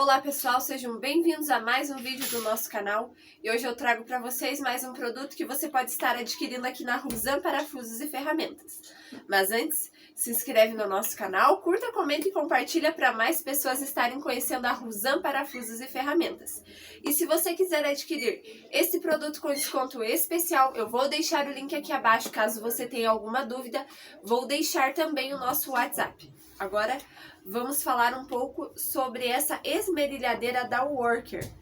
Olá pessoal, sejam bem-vindos a mais um vídeo do nosso canal e hoje eu trago para vocês mais um produto que você pode estar adquirindo aqui na Rusan Parafusos e Ferramentas. Mas antes, se inscreve no nosso canal, curta, comenta e compartilha para mais pessoas estarem conhecendo a Rusan Parafusos e Ferramentas. E se você quiser adquirir esse produto com desconto especial, eu vou deixar o link aqui abaixo caso você tenha alguma dúvida, vou deixar também o nosso WhatsApp. Agora, vamos falar um pouco sobre essa esmerilhadeira da Worker.